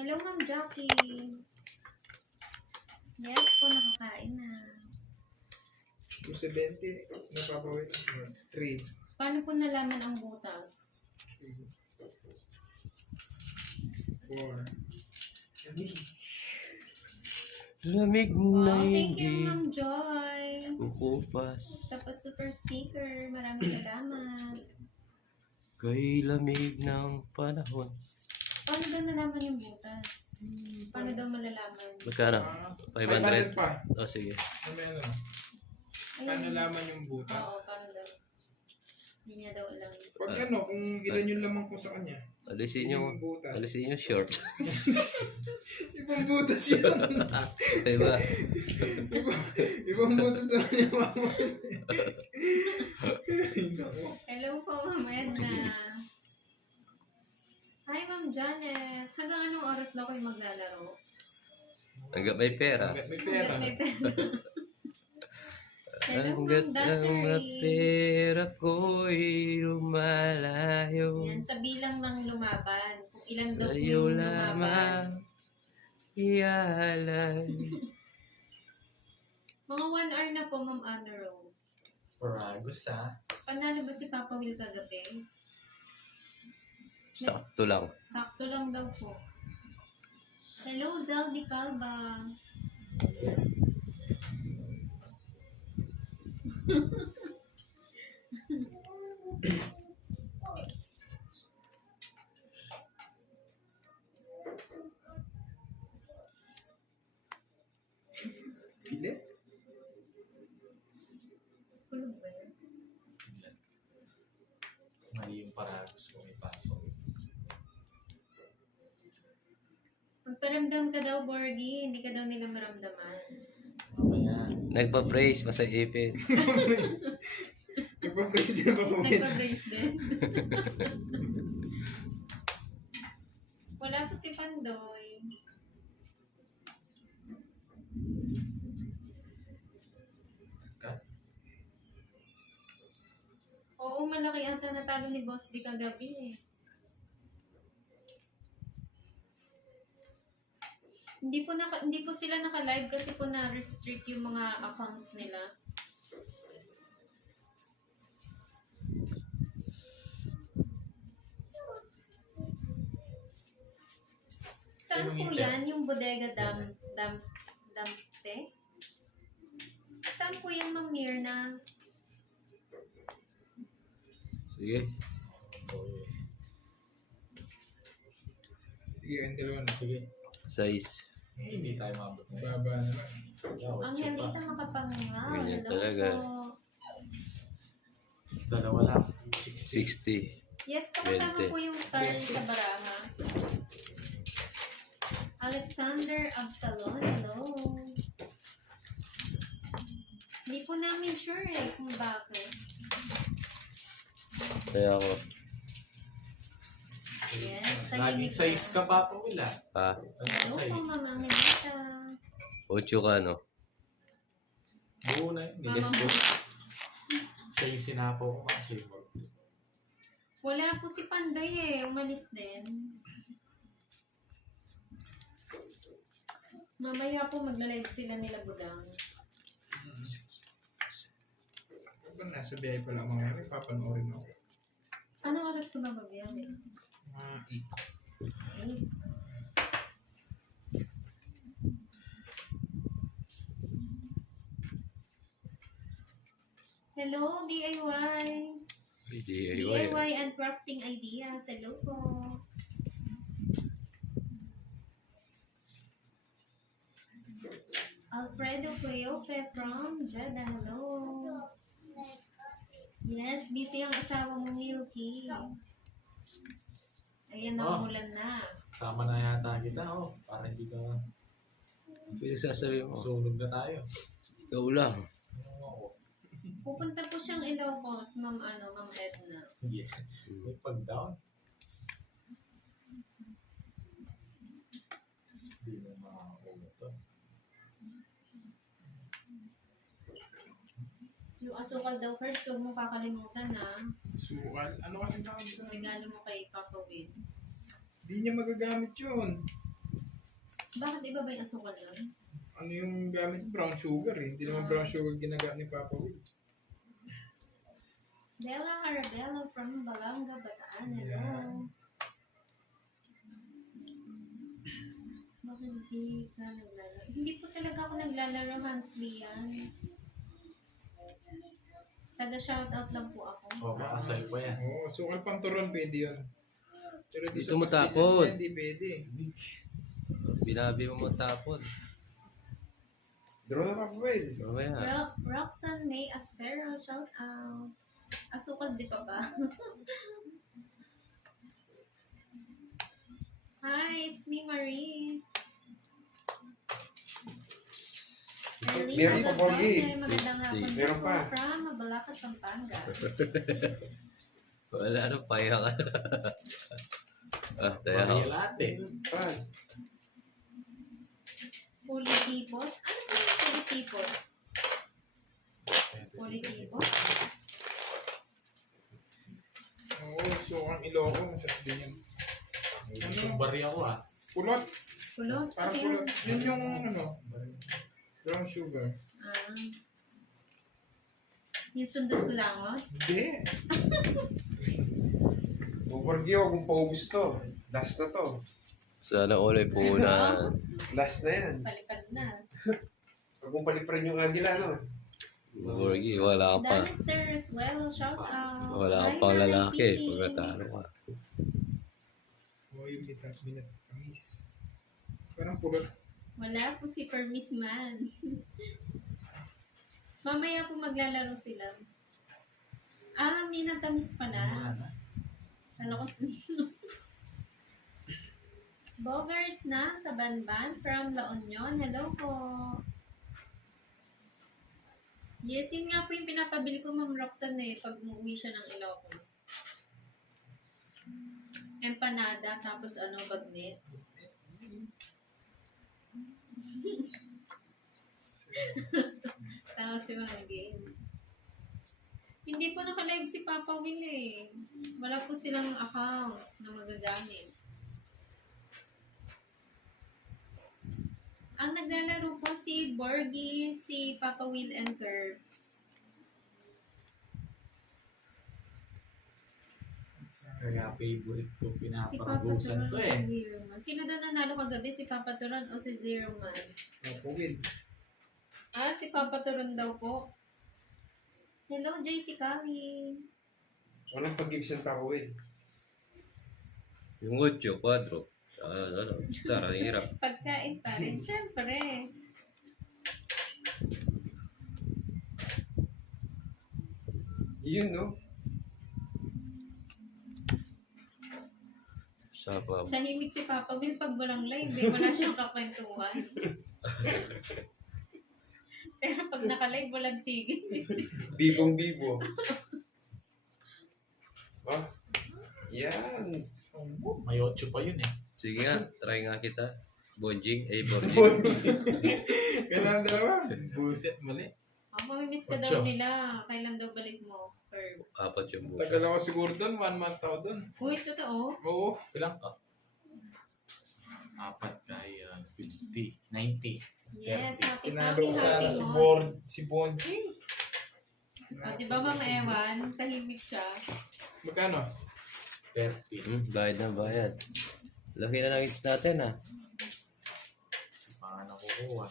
Hello, Ma'am Jackie. Yes po, nakakain na. 270, napapawit. 3. Paano po nalaman ang butas? 4. Lamig na Wow, thank you, hindi Ma'am Joy. kukupas. Tapos super sticker. Maraming salamat. Kay lamig ng panahon. Paano daw nalaman yung butas? Paano daw malalaman? Magkano? 500? pa. O sige. Ano? Paano laman yung butas? Oo, paano daw? Hindi niya daw alam. Pag kung ilan yung lamang ko sa kanya. Alisin nyo. Yung butas. Alisin nyo short. Ibang butas yun. Diba? Ibang butas sa kanya, mama. Hello po, Ma'am Edna. Hi, Ma'am Janet. Hanggang anong oras daw kayo maglalaro? Hanggat may pera. May pera. Hanggat may pera. Hello, Hanggat Ma'am ang Desiree. pera ko'y lumalayo. Yan, sa bilang ng lumaban. Kung ilan daw po Sa'yo yung lumaban. lamang ialay. Mga 1 hour na po, Ma'am Anna Rose. Paragos ha. Panalo ba si Papa Will kagabi? Sakto lang. Sakto lang daw po. Hello, Zeldy Calva. Pili? Kulog ba yun? Mali yung paragos ko may papo. Magparamdam ka daw, Borgie. Hindi ka daw nila maramdaman. Mamaya. Nagpa-brace, masaipin. Nagpapraise din pa po. Nagpa-brace din. Wala po si Pandoy. Ka? Oo, malaki ata natalo ni Boss D kagabi eh. Hindi po sila naka-live kasi po na-restrict yung mga accounts nila. Saan po yan? Yung bodega Damte? Saan po yan, Ma'am Mirna? Sige. Sige, ang dalawa na. Sige. Size. Hindi tayo mabot na yun. Baba naman. Ang Helita makapangaw. Ganyan Hello talaga. po. Dalawa lang. 60. Yes, pakasama 20. po yung star sa baraha. Alexander Absalon, hello. Hindi po namin sure eh kung bakit. Kaya ako. Yes, Laging tahimik size na. ka pa po wala. Ah, Hello po, Size. Mama Melita. 8 ka, no? Buo na yun. Nigas ko. Siya yung sinapo ko kasi. Wala po si Panday eh, umalis din. Mamaya po magla-live sila nila Budang. Kapag nasa biyahe pa lang mga may papanoorin ako. Anong oras ko ba magbiyahe? Mga 8. Eh. Hello, DIY. DIY. DIY and crafting ideas. Hello po. Alfredo Cueope from Jeddah. Hello. Yes, busy ang asawa mo, Milky. Ayan, namulan na. Sama na yata kita. Oh, para hindi ka Pinagsasabi mo. sunog na tayo. Ikaw lang. Oo. Pupunta po siyang Ilocos, Ma'am Edna. Yeah. May pag-down. Hindi mo makakuha to. Yung asukal daw first, huwag mo kakalimutan na. Sukat. Ano kasing tawag sa... Regalo mo kay Papa Will. Hindi niya magagamit yun. Bakit iba ba yung asukal nun? Ano yung gamit? Brown sugar eh. Hindi naman brown sugar ginagamit ni Papa Will. Bella Arabella from Balanga, Bataan. Hello. Yeah. Bakit hindi ka naglalaro? Hindi po talaga ako naglalaro, Hans Lian. Taga-shoutout lang po ako. O, baka sa'yo pa yan. Oo, sukal pang turon pwede yun. Pero di Dito sa mo pastillas tapon. na, hindi pwede. Binabi mo matapon. Draw na Papa Will. Mamaya. Roxanne May Aspero, shoutout. Asukal di pa ba? Hi, it's me, Marie. Meron pa, Borgie. Magandang hapon Meron po pa. from Mabalacat, Pampanga. Wala na, paya ka. Tayo Maria ako. latte. Ah, Pulitipot? Ano ba yung pulitipot? Pulitipot? Oo, sukang Ilocos. Masarap din yan. Yung bari ako ah. Pulot. Pulot? Parang Ano pulot. yan? Yun yung ano, brown sugar. Ah. Yung sundot langot? Hindi. Borgie, huwag mong paubos to. Last na to. Sana all ay puhunan. Last na yan. Palipad na. Huwag mong paliparin yung agila, no? Borgie, wala ka pa. Danister as well, shout out. Wala ka Hi, pang Nanay lalaki. Ping. Pag natalo ka. Oo, yung binatamis. Parang pulot. Wala po si Permis Man. Mamaya po maglalaro sila. Ah, may natamis pala. Ano ko Bogart na Tabanban from La Union. Hello po. Yes, yun nga po yung pinapabili ko, Ma'am Roxanne, eh, pag umuwi siya ng Ilocos. Empanada, tapos ano, bagnet. Tapos si mga games. Hindi po naka-live si Papa Will eh. Wala po silang account na magagamit. Ang naglalaro po si Borgie, si Papa Will and Curbs. Kaya favorite ko, Si Papa pinaparugusan Turon to o eh. si Zero Man. Sino daw nanalo kagabi? Si Papa Turon o si Zero Man? Papa Will. Ah, si Papa Turon daw po. Hello, JC Kali. Walang pag-ibsan Papa Will. Yung 8, 4. Star, ang hirap. Pagkain pa rin, syempre. Yun, no? Sapa. Tahimik si Papa Will pag walang live, eh. Wala siyang kakwentuhan. Pero pag naka-live, walang tigil. Bibong-bibo. Oh, yan. May 8 pa yun eh. Sige nga, try nga kita. Bonjing, Bonjing. Kailangan dalawa. Buset, mali. Ako, mamimiss ka Ocho. daw nila. Kailan daw balik mo? Or... 4 yung bukas. Tagal ako siguro doon. 1 month ako doon. Uy, totoo? Oo. Ilang ka? 4 kaya 50, 90. Yes, happy Tinalo ko sana happy si Bonjing. O, di ba Mama Ewan? Tahimik siya. Magkano? 30. Bayad na bayad. Laki na ng hits natin Paano kukuha?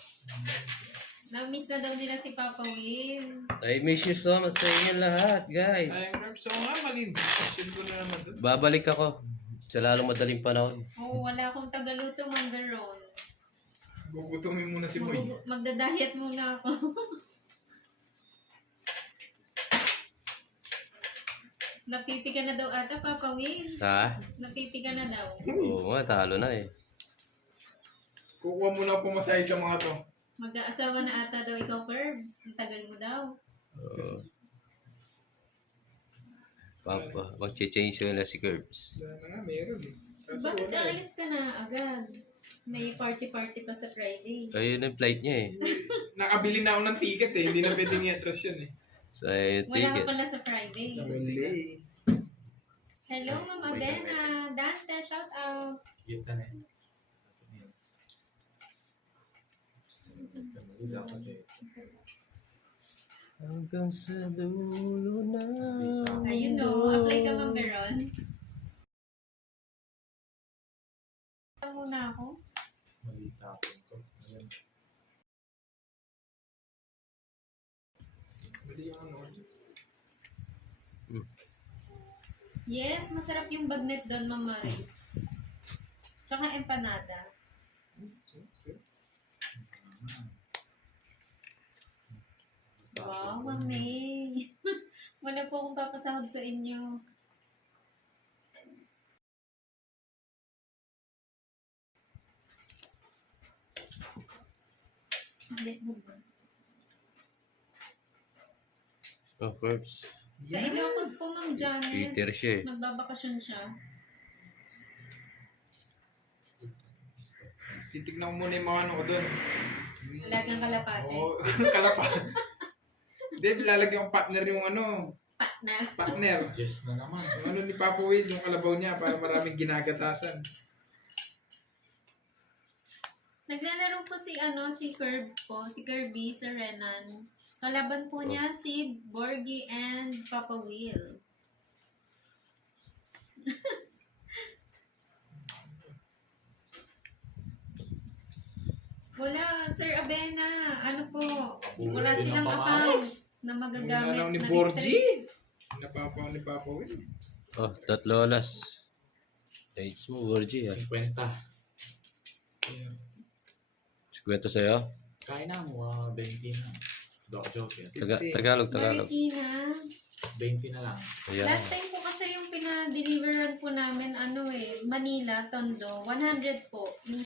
Na-miss na daw nila si Papa Will. I miss you so much sa inyo lahat, guys. Sayang Rap. So nga, mali. Question ko na naman doon. Babalik ako sa lalong madaling panahon. Oo, wala akong tagaluto, Mandaron. Gugutumin muna si Moy. Magda-diet muna ako. Napipi ka na daw ata, Papa Will. Ha? Napipi ka na daw. Oo nga, talo na eh. Kukuha muna pumasahe sa mga to. Mag-aasawa na ata daw ikaw, Curbs. Ang tagal mo daw. Oo. Papa, mag-change ko na si Curbs. Wala na nga, meron eh. Kaso Bakit wala eh. aalis ka na agad? May party-party pa sa Friday. Ayun ang flight niya eh. Nakabili na ako ng ticket eh. Hindi na pwedeng i-atras yun eh. Sa yung Wala ka ticket. pala sa Friday. Nakabili. Hello, Mama Bena. Dante, shout out. Kita na yun. Kasi dapat eh. Hanggang sa dulo na. Ayun o, apply ka Ma'am Veron. Muna ako. Mali tapon ko. Ayan. Mali yung ano. Yes, masarap yung bagnet doon, Ma'am Maris. Tsaka empanada. Wow, mami. Wala po akong papasahod sa inyo. Oh, Curbs. Sa Ilocos po, Ma'am Janet. Peter siya eh. Magbabakasyon siya. Titignan ko muna yung mga ano ko doon. Lagang kalapate. Oo, kalapate. Hindi, lalagyan ko partner yung ano. Partner. Partner. Just na naman. Yung ano ni Papa Will, yung kalabaw niya para maraming ginagatasan. Naglalaro po si Curbs po, si Kirby, si Renan. Kalaban po niya si Borgie and Papa Will. Wala, Sir Abena. Ano po? Wala Din silang ang account na Yung magagamit ano ni na Borgie. Sinapapaw ni Papa Will. Oh, tatlo alas. Aids mo, Borgie ah. 50. Yeah. 50 sa'yo? Kain na mo, 20 na. Joke yan. Tagalog. Marikina. 20 na lang. Ayan. Last time po kasi yung pinadeliveran po namin, Manila, Tondo, 100 po. Yung